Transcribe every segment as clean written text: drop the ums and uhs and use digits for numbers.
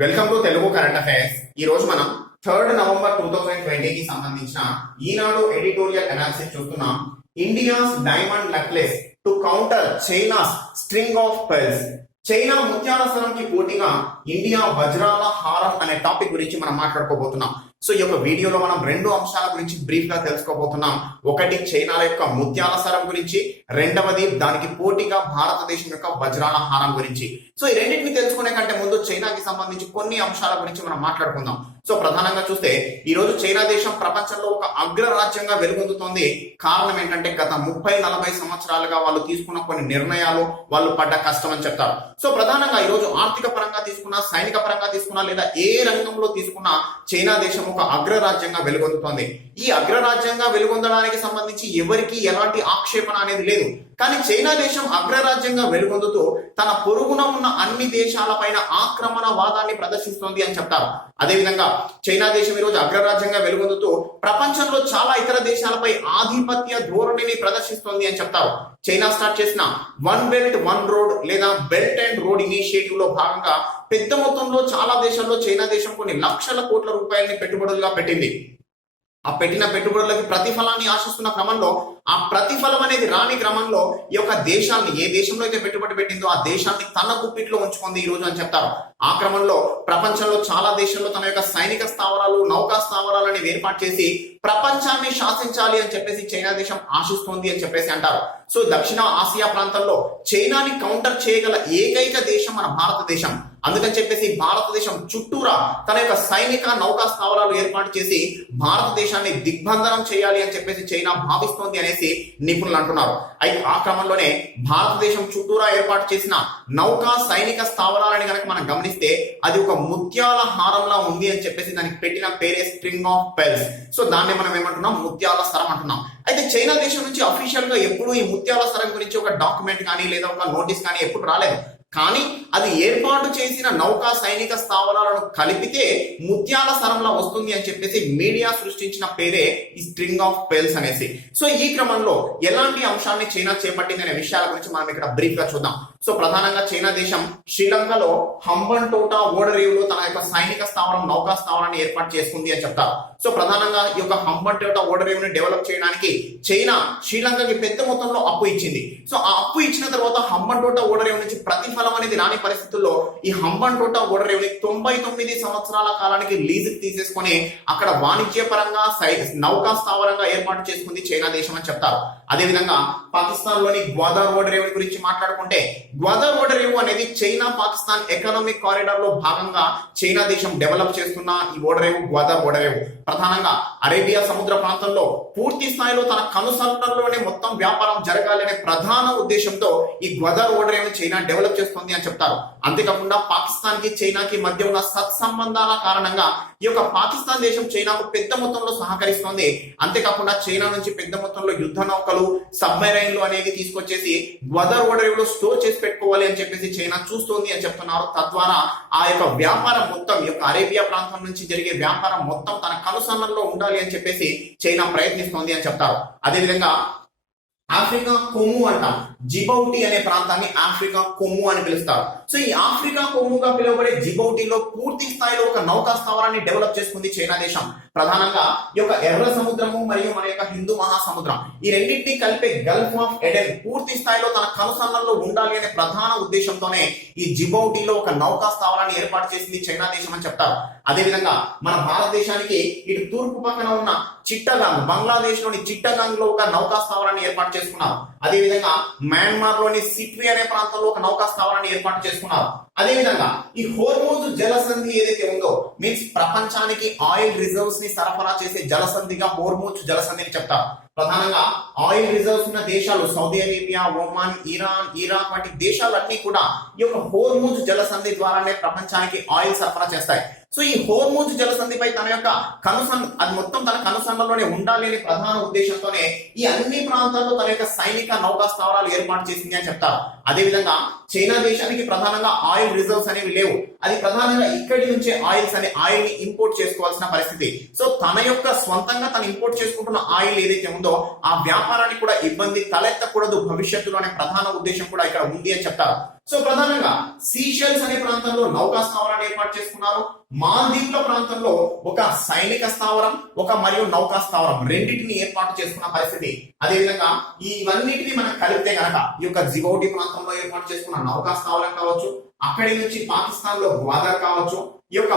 Welcome to Telugu current affairs. ఈ రోజు మనం 3 నవంబర్ 2020 కి సంబంధించిన ఈనాడు ఎడిటోరియల్ అనాలిసిస్ చూస్తున్నాం. India's diamond necklace to counter China's string of pearls. China ముత్యాల సరంకి పోటీగా ఇండియా వజ్రాల హారం అనే టాపిక్ గురించి మనం మాట్లాడుకోబోతున్నాం. సో ఈ యొక్క వీడియోలో మనం రెండు అంశాల గురించి బ్రీఫ్ గా తెలుసుకోబోతున్నాం. ఒకటి చైనా యొక్క ముత్యాల సరం గురించి, రెండవది దానికి పోటీగా భారతదేశం యొక్క వజ్రాల హారం గురించి. సో ఈ రెండింటిని తెలుసుకునే కంటే ముందు చైనాకి సంబంధించి కొన్ని అంశాల గురించి మనం మాట్లాడుకుందాం. సో ప్రధానంగా చూస్తే ఈ రోజు చైనా దేశం ప్రపంచంలో ఒక అగ్రరాజ్యంగా వెలుగొందుతోంది. కారణం ఏంటంటే గత 30-40 సంవత్సరాలుగా వాళ్ళు తీసుకున్న కొన్ని నిర్ణయాలు, వాళ్ళు పడ్డ కష్టం అని చెప్తారు. సో ప్రధానంగా ఈ రోజు ఆర్థిక పరంగా తీసుకున్నా, సైనిక పరంగా తీసుకున్నా, లేదా ఏ రంగంలో తీసుకున్నా చైనా దేశం ఒక అగ్రరాజ్యంగా వెలుగొందుతోంది. ఈ అగ్రరాజ్యంగా వెలుగొందడానికి సంబంధించి ఎవరికి ఎలాంటి ఆక్షేపణ అనేది లేదు. కానీ చైనా దేశం అగ్రరాజ్యంగా వెలుగొందుతూ తన పొరుగున ఉన్న అన్ని దేశాలపైన ఆక్రమణ వాదాన్ని ప్రదర్శిస్తోంది అని చెప్తారు. అదేవిధంగా చైనా దేశం ఈరోజు అగ్రరాజ్యంగా వెలుగొందుతూ ప్రపంచంలో చాలా ఇతర దేశాలపై ఆధిపత్య ధోరణిని ప్రదర్శిస్తోంది అని చెప్తారు. చైనా స్టార్ట్ చేసిన వన్ బెల్ట్ వన్ రోడ్ లేదా బెల్ట్ అండ్ రోడ్ ఇనిషియేటివ్ లో భాగంగా పెద్ద మొత్తంలో చాలా దేశాల్లో చైనా దేశం కొన్ని లక్షల కోట్ల రూపాయలని పెట్టుబడులుగా పెట్టింది. ఆ పెట్టిన పెట్టుబడులకి ప్రతిఫలాన్ని ఆశిస్తున్న క్రమంలో ఆ ప్రతిఫలం అనేది రాని క్రమంలో ఈ యొక్క దేశాన్ని, ఏ దేశంలో అయితే పెట్టుబడి పెట్టిందో ఆ దేశాన్ని తన గుప్పిట్లో ఉంచుకుంది ఈ రోజు అని చెప్తారు. ఆ క్రమంలో ప్రపంచంలో చాలా దేశాల్లో తన యొక్క సైనిక స్థావరాలు, నౌకా స్థావరాలని ఏర్పాటు చేసి ప్రపంచాన్ని శాసించాలి అని చెప్పేసి చైనా దేశం ఆశిస్తోంది అని చెప్పేసి అంటారు. సో దక్షిణ ఆసియా ప్రాంతంలో చైనాని కౌంటర్ చేయగల ఏకైక దేశం మన భారతదేశం. అందుకని చెప్పేసి భారతదేశం చుట్టూరా తన యొక్క సైనిక నౌకా స్థావరాలు ఏర్పాటు చేసి భారతదేశాన్ని దిగ్బంధనం చేయాలి అని చెప్పేసి చైనా భావిస్తోంది అనేసి నిపుణులు అంటున్నారు. అయితే ఆ క్రమంలోనే భారతదేశం చుట్టూరా ఏర్పాటు చేసిన నౌకా సైనిక స్థావరాలని కనుక మనం గమనిస్తే అది ఒక ముత్యాల హారంలా ఉంది అని చెప్పేసి దానికి పెట్టిన పేరే స్ట్రింగ్ ఆఫ్ పెర్ల్స్. సో దాన్ని మనం ఏమంటున్నాం, ముత్యాల సరం అంటున్నాం. అయితే చైనా దేశం నుంచి అఫీషియల్ గా ఎప్పుడు ఈ ముత్యాల సరం గురించి ఒక డాక్యుమెంట్ కానీ లేదా ఒక నోటీస్ కానీ ఎప్పుడు రాలేదు. కానీ అది ఏర్పాటు చేసిన నౌకా సైనిక స్థావరాలను కలిపితే ముత్యాల సరంలా వస్తుంది అని చెప్పేసి మీడియా సృష్టించిన పేరే ఈ స్ట్రింగ్ ఆఫ్ పెర్ల్స్ అనేసి. సో ఈ క్రమంలో ఎలాంటి అంశాన్ని చైనా చేపట్టింది అనే విషయాల గురించి మనం ఇక్కడ బ్రీఫ్ గా చూద్దాం. సో ప్రధానంగా చైనా దేశం శ్రీలంకలో హంబన్టోటా ఓడరేవులో తన యొక్క సైనిక స్థావరం, నౌకా స్థావరాన్ని ఏర్పాటు చేసుకుంది అని చెప్తారు. సో ప్రధానంగా ఈ యొక్క హంబన్టోటా ఓడరేవుని డెవలప్ చేయడానికి చైనా శ్రీలంకకి పెద్ద మొత్తంలో అప్పు ఇచ్చింది. సో ఆ అప్పు ఇచ్చిన తర్వాత హంబన్టోటా ఓడరేవు నుంచి ప్రతిఫలం అనేది రాని పరిస్థితుల్లో ఈ హంబన్టోటా ఓడరేవుని 99 సంవత్సరాల కాలానికి లీజుకి తీసేసుకొని అక్కడ వాణిజ్యపరంగా నౌకా స్థావరంగా ఏర్పాటు చేసుకుంది చైనా దేశం అని చెప్తారు. అదేవిధంగా పాకిస్తాన్ లోని గ్వాదర్ ఓడరేవు గురించి మాట్లాడుకుంటే గ్వాదర్ ఓడరేవు అనేది చైనా పాకిస్తాన్ ఎకనామిక్ కారిడార్ లో భాగంగా చైనా దేశం డెవలప్ చేస్తున్న ఈ ఓడరేవు గ్వాదర్ ఓడరేవు ప్రధానంగా అరేబియా సముద్ర ప్రాంతంలో పూర్తి స్థాయిలో తన కనుసన్నల్లోనే మొత్తం వ్యాపారం జరగాలి అనే ప్రధాన ఉద్దేశంతో ఈ గ్వాదర్ ఓడరేవుని చైనా డెవలప్ చేస్తుంది అని చెప్తారు. అంతేకాకుండా పాకిస్తాన్ కి చైనాకి మధ్య ఉన్న సత్సంబంధాల కారణంగా ఈ యొక్క పాకిస్తాన్ దేశం చైనాకు పెద్ద మొత్తంలో సహకరిస్తోంది. అంతేకాకుండా చైనా నుంచి పెద్ద మొత్తంలో యుద్ధ నౌకలు, సబ్మెరైన్లు అనేది తీసుకొచ్చేసి గ్వాదర్ ఓడరేవులో స్టోర్ చేసి పెట్టుకోవాలి అని చెప్పేసి చైనా చూస్తోంది అని చెప్తున్నారు. తద్వారా ఆ యొక్క వ్యాపారం మొత్తం, ఈ యొక్క అరేబియా ప్రాంతం నుంచి జరిగే వ్యాపారం మొత్తం తన కనుసన్నల్లో ఉండాలి అని చెప్పేసి చైనా ప్రయత్నిస్తోంది అని చెప్తారు. అదేవిధంగా ఆఫ్రికా కొమ్ము అంటాం, జిబౌటి అనే ప్రాంతాన్ని ఆఫ్రికా కొమ్ము అని పిలుస్తారు. సో ఈ ఆఫ్రికా కొమ్ముగా పిలువబడే జిబౌటిలో పూర్తి స్థాయిలో ఒక నౌకా స్థావరాన్ని డెవలప్ చేసుకుంది చైనా దేశం. ప్రధానంగా ఈ యొక్క ఎర్ర సముద్రము మరియు మన యొక్క హిందూ మహాసముద్రం, ఈ రెండింటినీ కలిపే గల్ఫ్ ఆఫ్ ఎడెన్ పూర్తి స్థాయిలో తన కనుసన్నల్లో ఉండాలి అనే ప్రధాన ఉద్దేశంతోనే ఈ జిబౌటిలో ఒక నౌకా స్థావరాన్ని ఏర్పాటు చేసింది చైనా దేశం అని చెప్తారు. అదేవిధంగా మన భారతదేశానికి ఇటు తూర్పు పక్కన ఉన్న చిట్టగాంగ్, బంగ్లాదేశ్ లోని చిట్టగాంగ్ లో ఒక నౌకా స్థావరాన్ని ఏర్పాటు చేసుకున్నారు. అదేవిధంగా మయన్మార్ లోని సిట్వి అనే ప్రాంతంలో ఒక నౌకా స్థావరాన్ని ఏర్పాటు చేసుకున్నారు. అదేవిధంగా ఈ హోర్మోజ్ జలసంధి ఏదైతే ఉందో, మీన్స్ ప్రపంచానికి ఆయిల్ రిజర్వ్స్ ని సరఫరా చేసే జలసంధిగా హోర్మోజ్ జలసంధిని చెప్తారు. ప్రధానంగా ఆయిల్ రిజర్వ్స్ ఉన్న దేశాలు Saudi Arabia, Oman, Iran, Iraq వంటి దేశాలన్నీ కూడా ఈ యొక్క హోర్మోజ్ జలసంధి ద్వారానే ప్రపంచానికి ఆయిల్ సరఫరా చేస్తాయి. సో ఈ హోర్మోజ్ జలసంధిపై తన యొక్క అది మొత్తం తన కనుసన్నలోనే ఉండాలి అనే ప్రధాన ఉద్దేశంతోనే ఈ అన్ని ప్రాంతాల్లో తన యొక్క సైనిక నౌకా స్థావరాలు ఏర్పాటు చేసింది అని చెప్తారు. అదేవిధంగా చైనా దేశానికి ప్రధానంగా ఆయిల్ రిజర్వ్స్ అనేవి లేవు. అది ప్రధానంగా ఇక్కడి నుంచే ఆయిల్ ని ఇంపోర్ట్ చేసుకోవాల్సిన పరిస్థితి. సో తన యొక్క స్వంతంగా తను ఇంపోర్ట్ చేసుకుంటున్న ఆయిల్ ఏదైతే ఉందో ఆ వ్యాపారానికి కూడా ఇబ్బంది తలెత్తకూడదు భవిష్యత్తులో అనే ప్రధాన ఉద్దేశం కూడా ఇక్కడ ఉంది అని చెప్తారు. సో ప్రధానంగా సీషెల్స్ అనే ప్రాంతంలో నౌకా స్థావరాన్ని ఏర్పాటు చేసుకున్నారు. మాల్దీవుల ప్రాంతంలో ఒక సైనిక స్థావరం మరియు నౌకా స్థావరం రెండింటిని ఏర్పాటు చేసుకున్న పరిస్థితి. అదేవిధంగా ఇవన్నిటిని మనం కలిపితే గనక ఈ యొక్క జిబౌటి ప్రాంతంలో ఏర్పాటు చేసుకున్న నౌకా స్థావరం కావచ్చు, అక్కడి నుంచి పాకిస్తాన్ లో గ్వాదర్ కావచ్చు, ఈ యొక్క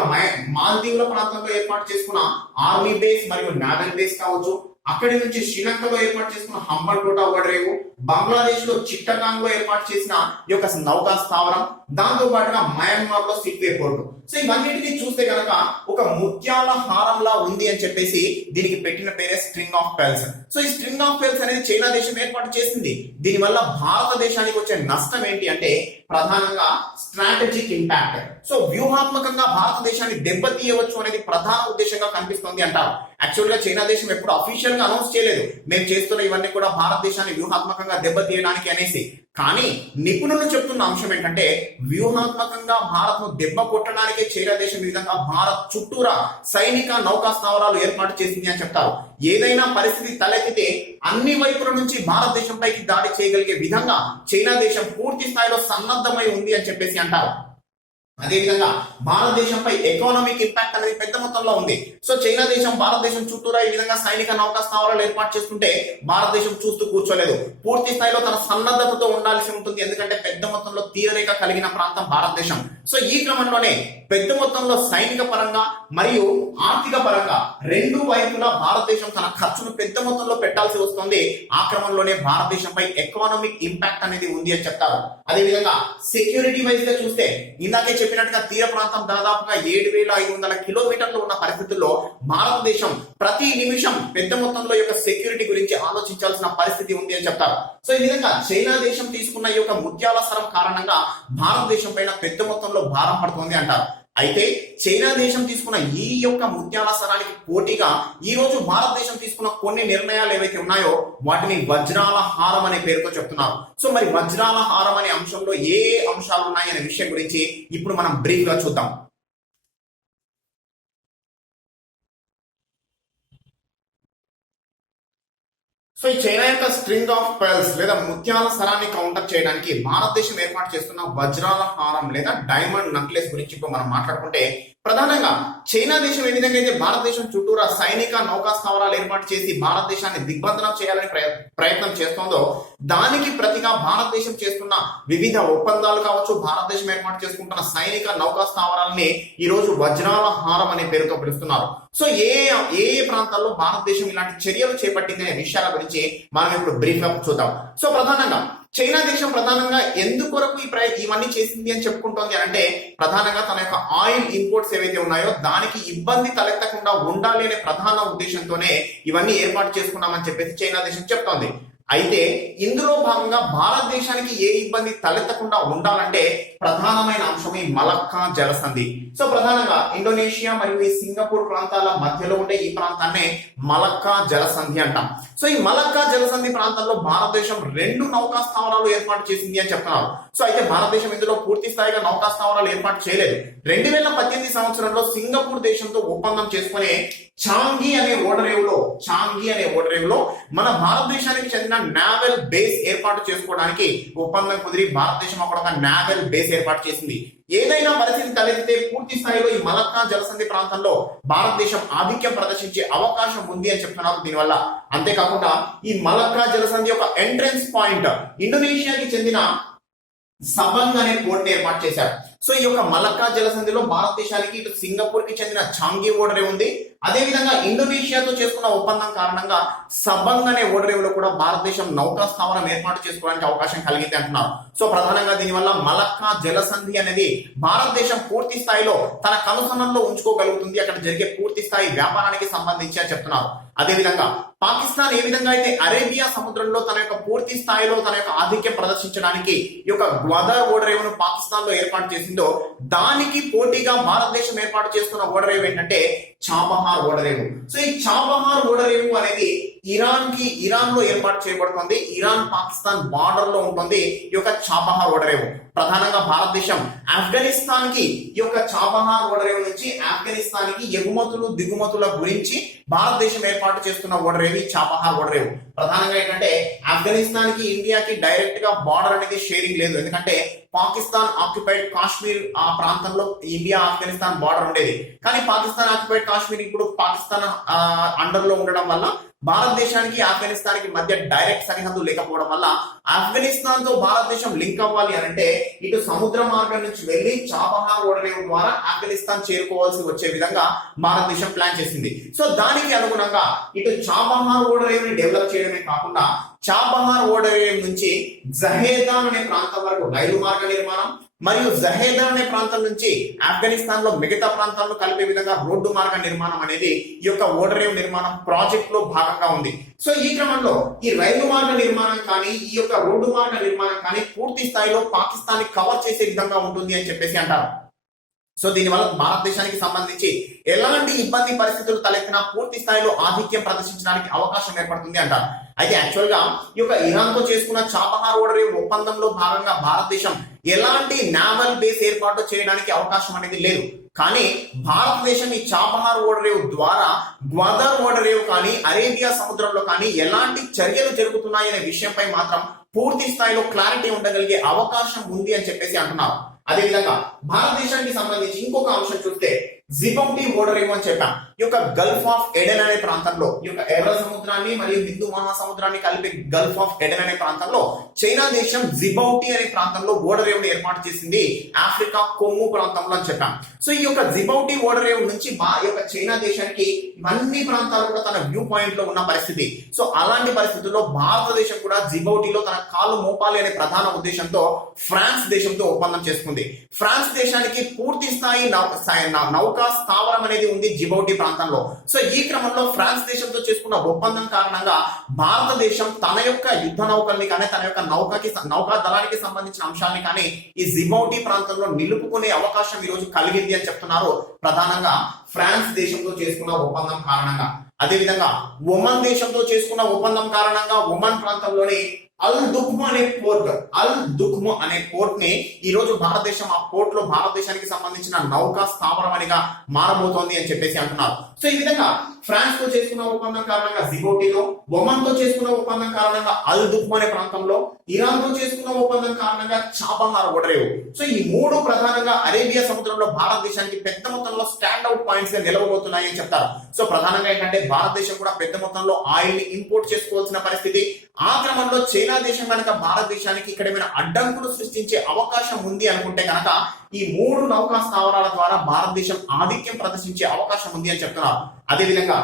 మాల్దీవుల ప్రాంతంలో ఏర్పాటు చేసుకున్న ఆర్మీ బేస్ మరియు నావల్ బేస్ కావచ్చు, అక్కడి నుంచి శ్రీలంకలో ఏర్పాటు చేసుకున్న హంబన్టోటా ఓడరేవు, బంగ్లాదేశ్ లో చిట్టగాంగ్ లో ఏర్పాటు చేసిన ఈ యొక్క నౌకా స్థావరం, దాంతో పాటుగా మయన్మార్ లో సిట్వే పోర్టు. సో ఇవన్నిటిని చూస్తే గనక ఒక ముత్యాల హారంలా ఉంది అని చెప్పేసి దీనికి పెట్టిన పేరే స్ట్రింగ్ ఆఫ్ పెర్ల్స్. సో ఈ స్ట్రింగ్ ఆఫ్ పెర్ల్స్ అనేది చైనా దేశం ఏర్పాటు చేసింది. దీనివల్ల భారతదేశానికి వచ్చే నష్టం ఏంటి అంటే ప్రధానంగా స్ట్రాటజిక్ ఇంపాక్ట్. సో వ్యూహాత్మకంగా భారతదేశాన్ని దెబ్బతీయవచ్చు అనేది ప్రధాన ఉద్దేశంగా కనిపిస్తుంది అంటారు. యాక్చువల్ గా చైనా దేశం ఎప్పుడు అఫీషియల్ గా అనౌన్స్ చేయలేదు మేము చేస్తున్న ఇవన్నీ కూడా భారతదేశాన్ని వ్యూహాత్మకంగా దెబ్బతీయడానికి అనేసి. కానీ నిపుణులు చెప్తున్న అంశం ఏంటంటే వ్యూహాత్మకంగా భారత్ ను దెబ్బ కొట్టడానికే చైనా దేశం ఈ విధంగా భారత్ చుట్టూరా సైనిక నౌకా స్థావరాలు ఏర్పాటు చేసింది అని చెప్తారు. ఏదైనా పరిస్థితి తలెత్తితే అన్ని వైపుల నుంచి భారతదేశంపైకి దాడి చేయగలిగే విధంగా చైనా దేశం పూర్తి స్థాయిలో సన్నద్ధమై ఉంది అని చెప్పేసి అంటారు. అదేవిధంగా భారతదేశంపై ఎకానమిక్ ఇంపాక్ట్ అనేది పెద్ద మొత్తంలో ఉంది. సో చైనా దేశం భారతదేశం చుట్టూరా ఈ విధంగా సైనిక నౌకా స్థావరాలు ఏర్పాటు చేసుకుంటే భారతదేశం చూస్తూ కూర్చోలేదు, పూర్తి స్థాయిలో తన సన్నద్ధతతో ఉండాల్సి ఉంటుంది. ఎందుకంటే పెద్ద మొత్తంలో తీరరేఖ కలిగిన ప్రాంతం భారతదేశం. సో ఈ క్రమంలోనే పెద్ద మొత్తంలో సైనిక పరంగా మరియు ఆర్థిక పరంగా రెండు వైపులా భారతదేశం తన ఖర్చును పెద్ద మొత్తంలో పెట్టాల్సి వస్తుంది. ఆ క్రమంలోనే భారతదేశంపై ఎకానమిక్ ఇంపాక్ట్ అనేది ఉంది అని చెప్తారు. అదేవిధంగా సెక్యూరిటీ వైజ్ గా చూస్తే ఇందాకే చెప్పినట్టుగా తీర ప్రాంతం దాదాపుగా 7,500 కిలోమీటర్లు ఉన్న పరిస్థితుల్లో భారతదేశం ప్రతి నిమిషం పెద్ద మొత్తంలో యొక్క సెక్యూరిటీ గురించి ఆలోచించాల్సిన పరిస్థితి ఉంది అని చెప్తారు. సో ఈ విధంగా చైనా దేశం తీసుకున్న ఈ యొక్క ముత్యాల సరం కారణంగా భారతదేశం పైన పెద్ద మొత్తంలో భారం పడుతుంది అంటారు. అయితే చైనా దేశం తీసుకున్న ఈ యొక్క ముత్యాల సరానికి పోటీగా ఈ రోజు భారతదేశం తీసుకున్న కొన్ని నిర్ణయాలు ఏవైతే ఉన్నాయో వాటిని వజ్రాల హారం అనే పేరుతో చెప్తున్నారు. సో మరి వజ్రాల హారం అనే అంశంలో ఏ అంశాలు ఉన్నాయనే విషయం గురించి ఇప్పుడు మనం బ్రీఫ్ గా చూద్దాం. సో ఈ చైనా యొక్క స్ట్రింగ్ ఆఫ్ పెర్ల్స్ లేదా ముత్యాల సరాన్ని కౌంటర్ చేయడానికి భారతదేశం ఏర్పాటు చేస్తున్న వజ్రాల హారం లేదా డైమండ్ నెక్లెస్ గురించి ఇప్పుడు మనం మాట్లాడుకుంటే ప్రధానంగా చైనా దేశం ఏ విధంగా అయితే భారతదేశం చుట్టూరా సైనిక నౌకా స్థావరాలు ఏర్పాటు చేసి భారతదేశాన్ని దిగ్బంధనం చేయాలని ప్రయత్నం చేస్తోందో దానికి ప్రతిగా భారతదేశం చేస్తున్న వివిధ ఒప్పందాలు కావచ్చు, భారతదేశం ఏర్పాటు చేసుకుంటున్న సైనిక నౌకా స్థావరాలని ఈ రోజు వజ్రాల హారం అనే పేరుతో పిలుస్తున్నారు. సో ఏ ప్రాంతాల్లో భారతదేశం ఇలాంటి చర్యలు చేపట్టింది అనే విషయాల గురించి మనం ఇప్పుడు బ్రీఫ్ గా చూద్దాం. సో ప్రధానంగా చైనా దేశం ప్రధానంగా ఎందుకొరకు ఇవన్నీ చేసింది అని చెప్పుకుంటోంది అంటే ప్రధానంగా తన యొక్క ఆయిల్ ఇంపోర్ట్స్ ఏవైతే ఉన్నాయో దానికి ఇబ్బంది తలెత్తకుండా ఉండాలి అనే ప్రధాన ఉద్దేశంతోనే ఇవన్నీ ఏర్పాటు చేసుకున్నామని చెప్పేసి చైనా దేశం చెప్తోంది. అయితే ఇందులో భాగంగా భారతదేశానికి ఏ ఇబ్బంది తలెత్తకుండా ఉండాలంటే ప్రధానమైన అంశం ఈ మలక్కా జలసంధి. సో ప్రధానంగా ఇండోనేషియా మరియు ఈ సింగపూర్ ప్రాంతాల మధ్యలో ఉండే ఈ ప్రాంతాన్ని మలక్కా జలసంధి అంటాం. సో ఈ మలక్కా జలసంధి ప్రాంతంలో భారతదేశం 2 నౌకా స్థావరాలు ఏర్పాటు చేసింది అని చెప్తున్నారు. సో అయితే భారతదేశం ఇందులో పూర్తి స్థాయిగా నౌకా స్థావరాలు ఏర్పాటు చేయలేదు. 2018 సంవత్సరంలో సింగపూర్ దేశంతో ఒప్పందం చేసుకునే చాంగి అనే ఓడరేవులో మన భారతదేశానికి చెందిన నావల్ బేస్ ఏర్పాటు చేసుకోవడానికి ఒప్పందం కుదిరి భారతదేశం అక్కడ ఒక నావల్ బేస్ ఏర్పాటు చేసింది. ఏదైనా పరిస్థితి తలెత్తితే పూర్తి స్థాయిలో ఈ మలక్కా జలసంధి ప్రాంతంలో భారతదేశం ఆధిక్యం ప్రదర్శించే అవకాశం ఉంది అని చెప్తున్నారు. దీనివల్ల అంతేకాకుండా ఈ మలక్కా జలసంధి యొక్క ఎంట్రన్స్ పాయింట్ ఇండోనేషియాకి చెందిన సబంగ్ అనే పోర్ట్ ని ఏర్పాటు చేశారు. సో ఈ యొక్క మలక్కా జలసంధిలో భారతదేశానికి ఇటు సింగపూర్ కి చెందిన చాంగి ఓడరేవు ఉంది. అదే విధంగా ఇండోనేషియాతో చేసుకున్న ఒప్పందం కారణంగా సబంగ్ అనే ఓడరేవులో కూడా భారతదేశం నౌకా స్థావరం ఏర్పాటు చేసుకోవడానికి అవకాశం కలిగింది అంటున్నారు. సో ప్రధానంగా దీనివల్ల మలక్కా జలసంధి అనేది భారతదేశం పూర్తి స్థాయిలో తన కనుసన్నల్లో ఉంచుకోగలుగుతుంది, అక్కడ జరిగే పూర్తి స్థాయి వ్యాపారానికి సంబంధించి అని చెప్తున్నారు. అదేవిధంగా పాకిస్తాన్ ఏ విధంగా అయితే అరేబియా సముద్రంలో తన యొక్క పూర్తి స్థాయిలో తన యొక్క ఆధిక్యం ప్రదర్శించడానికి ఈ యొక్క గ్వాదర్ ఓడరేవును పాకిస్తాన్ లో ఏర్పాటు చేసిందో దానికి పోటీగా భారతదేశం ఏర్పాటు చేస్తున్న ఓడరేవు ఏంటంటే చాబహార్ ఓడరేవు. సో ఈ చాబహార్ ఓడరేవు అనేది ఇరాన్ లో ఏర్పాటు చేయబడుతుంది. ఇరాన్ పాకిస్తాన్ బార్డర్ లో ఉంటుంది ఈ యొక్క చాబహార్ ఓడరేవు. ప్రధానంగా భారతదేశం ఆఫ్ఘనిస్తాన్ కి ఈ యొక్క చాబహార్ ఓడరేవు నుంచి ఆఫ్ఘనిస్తాన్ కి ఎగుమతులు దిగుమతుల గురించి భారతదేశం ఏర్పాటు చేస్తున్న ఓడరేవి చాబహార్ ఓడరేవు. ప్రధానంగా ఏంటంటే ఆఫ్ఘనిస్తాన్ కి ఇండియాకి డైరెక్ట్ గా బార్డర్ అనేది షేరింగ్ లేదు. ఎందుకంటే పాకిస్తాన్ ఆక్యుపైడ్ కాశ్మీర్ ఆ ప్రాంతంలో ఇండియా ఆఫ్ఘనిస్తాన్ బార్డర్ ఉండేది. కానీ పాకిస్తాన్ ఆక్యుపైడ్ కాశ్మీర్ ఇప్పుడు పాకిస్తాన్ అండర్ లో ఉండడం వల్ల భారతదేశానికి ఆఫ్ఘనిస్తాన్ కి మధ్య డైరెక్ట్ సరిహద్దు లేకపోవడం వల్ల ఆఫ్ఘనిస్తాన్ తో భారతదేశం లింక్ అవ్వాలి అని అంటే ఇటు సముద్ర మార్గం నుంచి వెళ్లి చాబహార్ ఓడరేవు ద్వారా ఆఫ్ఘనిస్తాన్ చేరుకోవాల్సి వచ్చే విధంగా భారతదేశం ప్లాన్ చేసింది. సో దానికి అనుగుణంగా ఇటు చాబహార్ ఓడరేవుని డెవలప్ చేయడమే కాకుండా చాబహార్ ఓడరేవు నుంచి జహేదాన్ అనే ప్రాంతం వరకు రైలు మార్గ నిర్మాణం మరియు జహేదాన్ అనే ప్రాంతం నుంచి ఆఫ్ఘనిస్తాన్ లో మిగతా ప్రాంతాలను కలిపే విధంగా రోడ్డు మార్గ నిర్మాణం అనేది ఈ యొక్క ఓడరేవు నిర్మాణం ప్రాజెక్ట్ లో భాగంగా ఉంది. సో ఈ క్రమంలో ఈ రైలు మార్గ నిర్మాణం కానీ ఈ యొక్క రోడ్డు మార్గ నిర్మాణం కానీ పూర్తి స్థాయిలో పాకిస్తాన్ ని కవర్ చేసే విధంగా ఉంటుంది అని చెప్పేసి అంటారు. సో దీనివల్ల భారతదేశానికి సంబంధించి ఎలాంటి ఇబ్బంది పరిస్థితులు తలెత్తినా పూర్తి స్థాయిలో ఆధిక్యం ప్రదర్శించడానికి అవకాశం ఏర్పడుతుంది అంటారు. అయితే యాక్చువల్ గా ఈ యొక్క ఇరాన్ తో చేసుకున్న చాబహార్ ఓడరేవు ఒప్పందంలో భాగంగా భారతదేశం ఎలాంటి నావల్ బేస్ ఏర్పాటు చేయడానికి అవకాశం అనేది లేదు. కానీ భారతదేశం ఈ చాబహార్ ఓడరేవు ద్వారా గ్వాదర్ ఓడరేవు కానీ అరేబియా సముద్రంలో కానీ ఎలాంటి చర్యలు జరుగుతున్నాయనే విషయంపై మాత్రం పూర్తి స్థాయిలో క్లారిటీ ఉండగలిగే అవకాశం ఉంది అని చెప్పేసి అంటున్నారు. అదేవిధంగా భారతదేశానికి సంబంధించి ఇంకొక అంశం చూస్తే జిబౌటి ఓడరేవు అని చెప్పాం. ఈ యొక్క గల్ఫ్ ఆఫ్ ఎడెన్ అనే ప్రాంతంలో ఈ యొక్క ఎర్ర సముద్రాన్ని మరియు హిందూ మహాసముద్రాన్ని కలిపే గల్ఫ్ ఆఫ్ ఎడెన్ అనే ప్రాంతంలో చైనా దేశం జిబౌటి అనే ప్రాంతంలో ఓడరేవును ఏర్పాటు చేసింది ఆఫ్రికా కొమ్ము ప్రాంతంలో అని చెప్పాం. సో ఈ యొక్క జిబౌటి ఓడరేవు నుంచి ఈ యొక్క చైనా దేశానికి ఇవన్నీ ప్రాంతాలు కూడా తన వ్యూ పాయింట్ లో ఉన్న పరిస్థితి. సో అలాంటి పరిస్థితుల్లో భారతదేశం కూడా జిబౌటిలో తన కాలు మోపాలి అనే ప్రధాన ఉద్దేశంతో ఫ్రాన్స్ దేశంతో ఒప్పందం చేసుకుంది. ఫ్రాన్స్ దేశానికి పూర్తి స్థాయి నౌకా స్థావరం అనేది ఉంది జిబౌటి ప్రాంతంలో. సో ఈ క్రమంలో ఫ్రాన్స్ దేశంతో చేసుకున్న ఒప్పందం కారణంగా భారతదేశం తన యొక్క యుద్ధ నౌకల్ని కానీ తన యొక్క నౌకా దళానికి సంబంధించిన అంశాన్ని కానీ ఈ జిబౌటి ప్రాంతంలో నిలుపుకునే అవకాశం ఈ రోజు కలిగింది అని చెప్తున్నారు. ప్రధానంగా ఫ్రాన్స్ దేశంతో చేసుకున్న ఒప్పందం కారణంగా. అదేవిధంగా ఒమన్ దేశంతో చేసుకున్న ఒప్పందం కారణంగా ఒమన్ ప్రాంతంలోని అల్ దుఖ్మ అనే పోర్ట్ ని ఈ రోజు భారతదేశం ఆ పోర్ట్ లో భారతదేశానికి సంబంధించిన నౌకా స్థావరమనిగా మారబోతోంది అని చెప్పేసి అంటున్నారు. సో ఈ విధంగా ఫ్రాన్స్ తో చేసుకున్న ఒప్పందం కారణంగా జిబౌటిలో, ఒమన్ తో చేసుకున్న ఒప్పందం కారణంగా అల్ దుఖ్మ అనే ప్రాంతంలో, ఇరాన్ తో చేసుకున్న ఒప్పందం కారణంగా చాబహార్ ఓడరేవు. సో ఈ మూడు ప్రధానంగా అరేబియా సముద్రంలో భారతదేశానికి పెద్ద మొత్తంలో స్టాండ్ అవుట్ పాయింట్స్ గా నిలవబోతున్నాయి అని చెప్తారు. సో ప్రధానంగా ఏంటంటే భారతదేశం కూడా పెద్ద మొత్తంలో ఆయిల్ ని ఇంపోర్ట్ చేసుకోవాల్సిన పరిస్థితి. ఆ క్రమంలో చైనా దేశం కనుక భారతదేశానికి ఇక్కడ ఏమైనా అడ్డంకులు సృష్టించే అవకాశం ఉంది అనుకుంటే కనుక ఈ మూడు నౌకా స్థావరాల ద్వారా భారతదేశం ఆధిక్యం ప్రదర్శించే అవకాశం ఉంది అని చెప్తున్నారు. అదేవిధంగా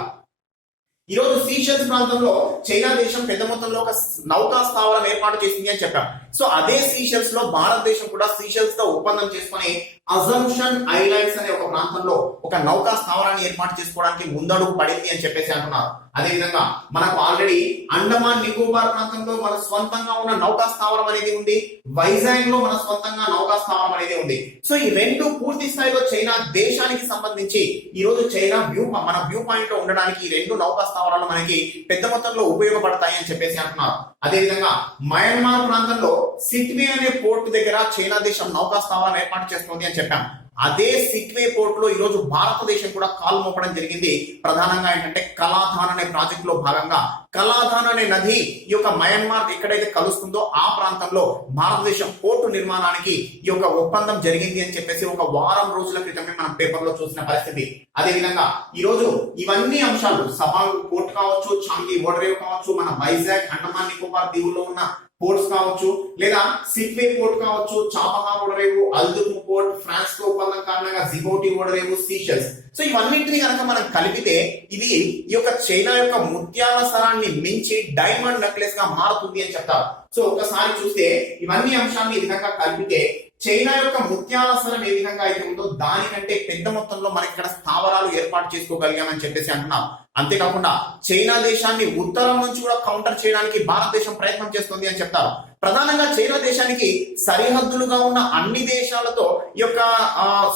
ఈ రోజు సీషెల్స్ ప్రాంతంలో చైనా దేశం పెద్ద మొత్తంలో ఒక నౌకా స్థావరం ఏర్పాటు చేసింది అని చెప్పాం. సో అదే సీషెల్స్ లో భారతదేశం కూడా సీషెల్స్ తో ఒప్పందం చేసుకుని అజంప్షన్ ఐలాండ్స్ అనే ఒక ప్రాంతంలో ఒక నౌకా స్థావరాన్ని ఏర్పాటు చేసుకోవడానికి ముందడుగు పడింది అని చెప్పేసి అంటున్నారు. అదేవిధంగా మనకు ఆల్రెడీ అండమాన్ నికోబార్ ప్రాంతంలో మన స్వంతంగా ఉన్న నౌకా స్థావరం అనేది ఉంది. వైజాగ్ లో మన స్వంతంగా నౌకా స్థావరం అనేది ఉంది. సో ఈ రెండు పూర్తి స్థాయిలో చైనా దేశానికి సంబంధించి ఈ రోజు చైనా మన వ్యూ పాయింట్ లో ఉండడానికి ఈ రెండు నౌకా స్థావరాలు మనకి పెద్ద మొత్తంలో ఉపయోగపడతాయి అని చెప్పేసి అంటున్నారు. అదేవిధంగా మయన్మార్ ప్రాంతంలో సిట్వే అనే పోర్ట్ దగ్గర చైనా దేశం నౌకా స్థావరం ఏర్పాటు చేస్తుంది అని చెప్పాం. అదే సిట్వే పోర్ట్ లో ఈ రోజు భారతదేశం కూడా కాలు మోపడం జరిగింది. ప్రధానంగా ఏంటంటే కలాధాన్ అనే ప్రాజెక్ట్ లో భాగంగా కలాధాన్ అనే నది ఈ యొక్క మయన్మార్ ఎక్కడైతే కలుస్తుందో ఆ ప్రాంతంలో భారతదేశం పోర్టు నిర్మాణానికి ఈ యొక్క ఒప్పందం జరిగింది అని చెప్పేసి ఒక వారం రోజుల క్రితమే మనం పేపర్ లో చూసిన పరిస్థితి. అదేవిధంగా ఈ రోజు ఇవన్నీ అంశాలు సబాంగ్ పోర్ట్ కావచ్చు, చాంగి ఓడరేవు కావచ్చు, మన వైజాగ్ అండమాన్ నికోబార్ దీవుల్లో ఉన్న పోర్ట్స్ కావచ్చు, లేదా సిట్వే పోర్ట్ కావచ్చు, చాబహార్ ఓడరేవు, అల్ దుఖ్మ పోర్ట్, ఫ్రాన్స్ తో ఒప్పందం కారణంగా జిబౌటి ఓడరేవు, సీషెల్స్. సో ఇవన్నింటినీ కనుక మనం కలిపితే ఇది ఈ యొక్క చైనా యొక్క ముత్యాల సరాన్ని మించి డైమండ్ నెక్లెస్ గా మారుతుంది అని చెప్తారు. సో ఒకసారి చూస్తే ఇవన్నీ అంశాన్ని ఈ విధంగా కలిపితే చైనా యొక్క ముత్యాల సరం ఏ విధంగా అయితే ఉందో దానికంటే పెద్ద మొత్తంలో మనకి ఇక్కడ స్థావరాలు ఏర్పాటు చేసుకోగలిగామని చెప్పేసి అంటున్నారు. అంతేకాకుండా చైనా దేశాన్ని ఉత్తరం నుంచి కూడా కౌంటర్ చేయడానికి భారతదేశం ప్రయత్నం చేస్తుంది అని చెప్తారు. ప్రధానంగా చైనా దేశానికి సరిహద్దులుగా ఉన్న అన్ని దేశాలతో ఈ యొక్క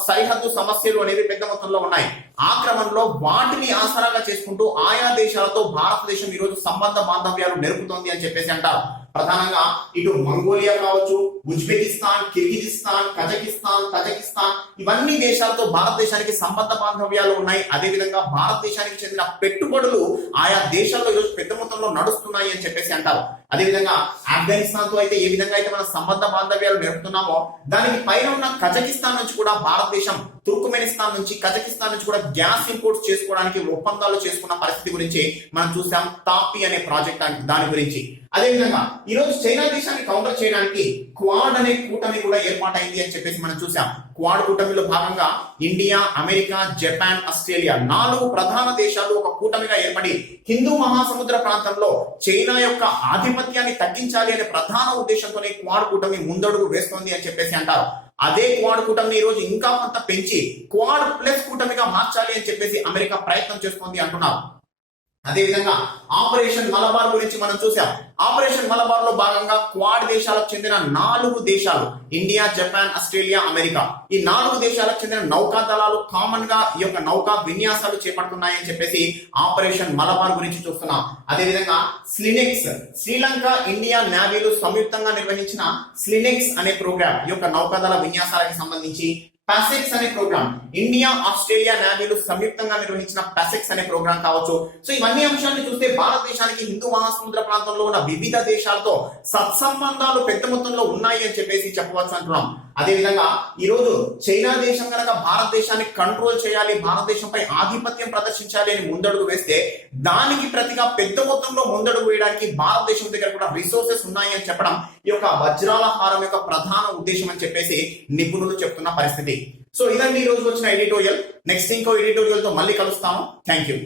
సరిహద్దు సమస్యలు అనేవి పెద్ద మొత్తంలో ఉన్నాయి. ఆ క్రమంలో వాటిని ఆసరాగా చేసుకుంటూ ఆయా దేశాలతో భారతదేశం ఈరోజు సంబంధ బాంధవ్యాలు నెరుపుతోంది అని చెప్పేసి అంటారు. ప్రధానంగా ఇటు మంగోలియా కావచ్చు, ఉజ్బెకిస్తాన్, కిర్గిజిస్తాన్, తజకిస్తాన్ ఇవన్నీ దేశాలతో భారతదేశానికి సంబంధ బాంధవ్యాలు ఉన్నాయి. అదే విధంగా భారతదేశానికి చెందిన పెట్టుబడులు ఆయా దేశాల్లో ఈరోజు పెద్ద మొత్తంలో నడుస్తున్నాయి అని చెప్పేసి అంటారు. అదేవిధంగా ఆఫ్ఘనిస్తాన్ తో అయితే ఏ విధంగా అయితే మన సంబంధ బాంధవ్యాలు నేర్పుతున్నామో దానికి పైన ఉన్న కజకిస్తాన్ నుంచి కూడా భారతదేశం తుర్క్మెనిస్తాన్ నుంచి, కజకిస్తాన్ నుంచి కూడా గ్యాస్ ఇంపోర్ట్స్ చేసుకోవడానికి ఒప్పందాలు చేసుకున్న పరిస్థితి గురించి మనం చూసాం. తాపీ అనే ప్రాజెక్ట్ దాని గురించి. అదేవిధంగా ఈ రోజు చైనా దేశాన్ని కౌంటర్ చేయడానికి క్వాడ్ అనే కూటమి కూడా ఏర్పాటైంది అని చెప్పేసి మనం చూసాం. క్వాడ్ కూటమిలో భాగంగా ఇండియా, అమెరికా, జపాన్, ఆస్ట్రేలియా 4 ప్రధాన దేశాలు ఒక కూటమిగా ఏర్పడి హిందూ మహాసముద్ర ప్రాంతంలో చైనా యొక్క ఆధిపత్యాన్ని తగ్గించాలి అనే ప్రధాన ఉద్దేశంతోనే క్వాడ్ కూటమి ముందడుగు వేస్తోంది అని చెప్పేసి అంటారు. అదే క్వాడ్ కూటమి ఈ రోజు ఇంకా కొంత పెంచి క్వాడ్ ప్లస్ కూటమిగా మార్చాలి అని చెప్పేసి అమెరికా ప్రయత్నం చేస్తోంది అంటున్నారు. అదేవిధంగా ఆపరేషన్ మలబార్ గురించి మనం చూసాం. ఆపరేషన్ మలబార్ లో భాగంగా క్వాడ్ దేశాలకు చెందిన 4 దేశాలు ఇండియా, జపాన్, ఆస్ట్రేలియా, అమెరికా ఈ 4 దేశాలకు చెందిన నౌకా దళాలు కామన్ గా ఈ యొక్క నౌకా విన్యాసాలు చేపడుతున్నాయని చెప్పేసి ఆపరేషన్ మలబార్ గురించి చూస్తున్నాం. అదేవిధంగా స్లినెక్స్, శ్రీలంక, ఇండియా నేవీలు సంయుక్తంగా నిర్వహించిన స్లినెక్స్ అనే ప్రోగ్రామ్ ఈ యొక్క నౌకాదళ విన్యాసాలకు సంబంధించి, పాసెక్స్ అనే ప్రోగ్రామ్ ఇండియా, ఆస్ట్రేలియా నేవీలు సంయుక్తంగా నిర్వహించిన పాసెక్స్ అనే ప్రోగ్రామ్ కావచ్చు. సో ఇవన్నీ అంశాలను చూస్తే భారతదేశానికి హిందూ మహాసముద్ర ప్రాంతంలో ఉన్న వివిధ దేశాలతో సత్సంబంధాలు పెద్ద మొత్తంలో ఉన్నాయి అని చెప్పేసి చెప్పవచ్చు అంటున్నాం. అదేవిధంగా ఈ రోజు చైనా దేశం కనుక భారతదేశాన్ని కంట్రోల్ చేయాలి, భారతదేశంపై ఆధిపత్యం ప్రదర్శించాలి అని ముందడుగు వేస్తే దానికి ప్రతిగా పెద్ద మొత్తంలో ముందడుగు వేయడానికి భారతదేశం దగ్గర కూడా రిసోర్సెస్ ఉన్నాయి అని చెప్పడం ఈ యొక్క వజ్రాల హారం యొక్క ప్రధాన ఉద్దేశం అని చెప్పేసి నిపుణులు చెప్తున్న పరిస్థితి. సో ఇదండి ఈ రోజు వచ్చిన ఎడిటోరియల్. నెక్స్ట్ ఇంకో ఎడిటోరియల్ తో మళ్ళీ కలుస్తాము. Thank you.